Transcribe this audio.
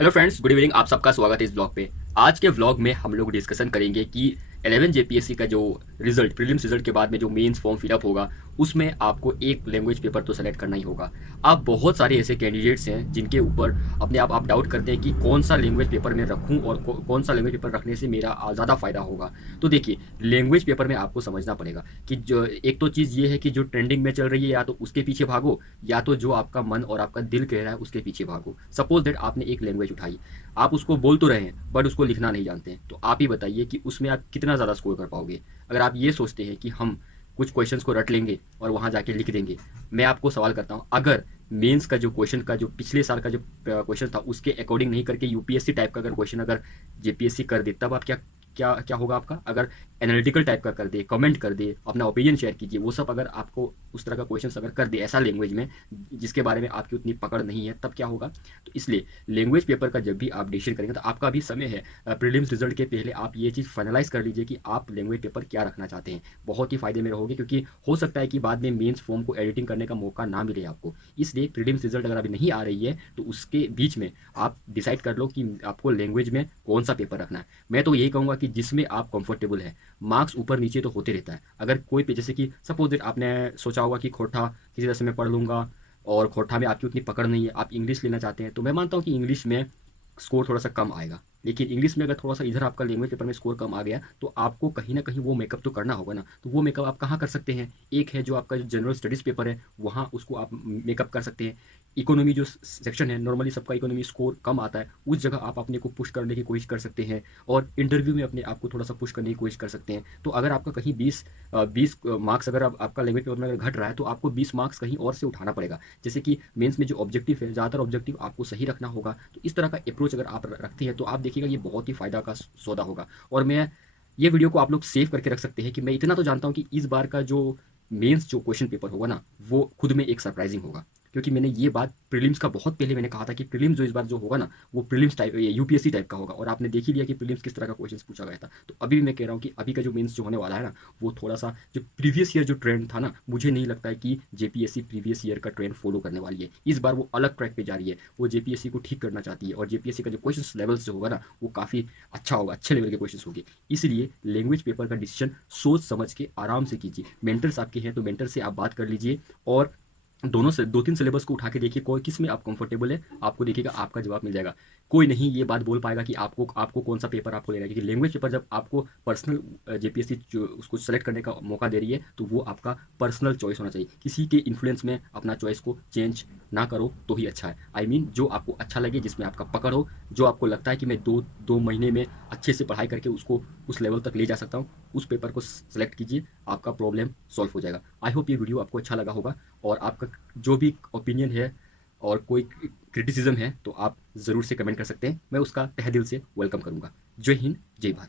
Hello friends, good evening. आप सबका स्वागत है इस ब्लॉग पे। आज के व्लॉग में हम लोग डिस्कशन करेंगे कि 11 जेपीएससी का जो रिजल्ट प्रीलिम्स रिजल्ट के बाद में जो मेंस फॉर्म फिलअप होगा उसमें आपको एक लैंग्वेज पेपर तो सेलेक्ट करना ही होगा। आप बहुत सारे ऐसे कैंडिडेट्स हैं जिनके ऊपर अपने आप डाउट करते हैं कि कौन सा लैंग्वेज पेपर मैं रखूं और कौन सा लैंग्वेज पेपर रखने से मेरा ज़्यादा फायदा होगा। तो देखिए, लैंग्वेज पेपर में आपको समझना पड़ेगा कि जो एक तो चीज़ ये है कि जो ट्रेंडिंग में चल रही है या तो उसके पीछे भागो, या तो जो आपका मन और आपका दिल कह रहा है उसके पीछे भागो। सपोज दैट आपने एक लैंग्वेज उठाई, आप उसको बोल तो रहे हैं बट उसको लिखना नहीं जानते हैं, तो आप ही बताइए कि उसमें आप कितना ज़्यादा स्कोर कर पाओगे। अगर आप ये सोचते हैं कि हम कुछ क्वेश्चंस को रट लेंगे और वहाँ जाके लिख देंगे, मैं आपको सवाल करता हूँ, अगर मेंस का जो क्वेश्चन का जो पिछले साल का जो क्वेश्चन था उसके अकॉर्डिंग नहीं करके यूपीएससी टाइप का अगर क्वेश्चन अगर जेपीएससी कर दे, तब आप क्या क्या क्या होगा आपका। अगर एनालिटिकल टाइप का कर दे, कमेंट कर दे, अपना ओपिनियन शेयर कीजिए, वो सब अगर आपको उस तरह का क्वेश्चन अगर कर दे ऐसा लैंग्वेज में जिसके बारे में आपकी उतनी पकड़ नहीं है, तब क्या होगा। तो इसलिए लैंग्वेज पेपर का जब भी आप डिसीजन करेंगे तो आपका भी समय है, प्रीलिम्स रिजल्ट के पहले आप ये चीज़ फाइनलाइज कर लीजिए कि आप लैंग्वेज पेपर क्या रखना चाहते हैं। बहुत ही फायदे में रहोगे, क्योंकि हो सकता है कि बाद में मेंस फॉर्म को एडिटिंग करने का मौका ना मिले आपको। इसलिए प्रीलिम्स रिजल्ट अगर अभी नहीं आ रही है तो उसके बीच में आप डिसाइड कर लो कि आपको लैंग्वेज में कौन सा पेपर रखना है। मैं तो यही कहूँगा कि जिसमें आप कंफर्टेबल है। मार्क्स ऊपर नीचे तो होते रहता है। अगर कोई जैसे कि सपोज दैट आपने सोचा होगा कि खोटा किसी तरह से मैं पढ़ लूँगा और खोटा में आपकी उतनी पकड़ नहीं है, आप इंग्लिश लेना चाहते हैं, तो मैं मानता हूँ कि इंग्लिश में स्कोर थोड़ा सा कम आएगा। लेकिन इंग्लिश में अगर थोड़ा सा इधर आपका लैंग्वेज पेपर में स्कोर कम आ गया तो आपको कहीं ना कहीं वो मेकअप तो करना होगा ना। तो वो मेकअप आप कहाँ कर सकते हैं। एक है जो आपका जो जनरल स्टडीज़ पेपर है, वहाँ उसको आप मेकअप कर सकते हैं। इकोनॉमी जो सेक्शन है, नॉर्मली सबका इकोनॉमी स्कोर कम आता है, उस जगह आप अपने को पुश करने की कोशिश कर सकते हैं और इंटरव्यू में अपने आप को थोड़ा सा पुश करने की कोशिश कर सकते हैं। तो अगर आपका कहीं 20 मार्क्स अगर आपका लैंग्वेज पेपर में अगर घट रहा है तो आपको 20 मार्क्स कहीं और से उठाना पड़ेगा। जैसे कि मेंस में जो ऑब्जेक्टिव है, ज़्यादातर ऑब्जेक्टिव आपको सही रखना होगा। तो इस तरह का अप्रोच अगर आप रखते हैं तो आप देखिएगा ये बहुत ही फ़ायदा का सौदा होगा। और मैं ये वीडियो को आप लोग सेव करके रख सकते हैं कि मैं इतना तो जानता हूँ कि इस बार का जो मेंस जो क्वेश्चन पेपर होगा ना, वो खुद में एक सरप्राइजिंग होगा। क्योंकि मैंने ये बात प्रीलिम्स का बहुत पहले मैंने कहा था कि प्रीलिम्स जो इस बार जो होगा ना, वो प्रीलिम्स टाइप यूपीएससी टाइप का होगा, और आपने देख ही लिया कि प्रीलिम्स किस तरह का क्वेश्चन पूछा गया था। तो अभी भी मैं कह रहा हूँ कि अभी का जो मेंस जो होने वाला है ना, वो थोड़ा सा जो प्रीवियस ईयर जो ट्रेंड था ना, मुझे नहीं लगता है कि जेपीएससी प्रीवियस ईयर का ट्रेंड फॉलो करने वाली है। इस बार वो अलग ट्रैक पे जा रही है, वो जेपीएससी को ठीक करना चाहती है, और जेपीएससी का जो क्वेश्चन लेवल्स जो होगा ना, वो काफ़ी अच्छा होगा, अच्छे लेवल के क्वेश्चन होंगे। इसलिए लैंग्वेज पेपर का डिसीजन सोच समझ के आराम से कीजिए। मेंटर्स आपके हैं तो मेंटर से आप बात कर लीजिए, और दोनों से 2-3 सिलेबस को उठा के देखिए कोई किस में आप कंफर्टेबल है, आपको देखिएगा आपका जवाब मिल जाएगा। कोई नहीं ये बात बोल पाएगा कि आपको आपको कौन सा पेपर आपको लेना है, क्योंकि लैंग्वेज पेपर जब आपको पर्सनल जेपीएससी जो उसको सेलेक्ट करने का मौका दे रही है तो वो आपका पर्सनल चॉइस होना चाहिए। किसी के इन्फ्लुएंस में अपना चॉइस को चेंज ना करो तो ही अच्छा है। जो आपको अच्छा लगे, जिसमें आपका पकड़ हो, जो आपको लगता है कि मैं दो दो महीने में अच्छे से पढ़ाई करके उसको उस लेवल तक ले जा सकता हूँ, उस पेपर को सेलेक्ट कीजिए, आपका प्रॉब्लम सॉल्व हो जाएगा। आई होप ये वीडियो आपको अच्छा लगा होगा, और आपका जो भी ओपिनियन है और कोई क्रिटिसिज्म है तो आप ज़रूर से कमेंट कर सकते हैं। मैं उसका तहे दिल से वेलकम करूंगा। जय हिंद, जय भारत।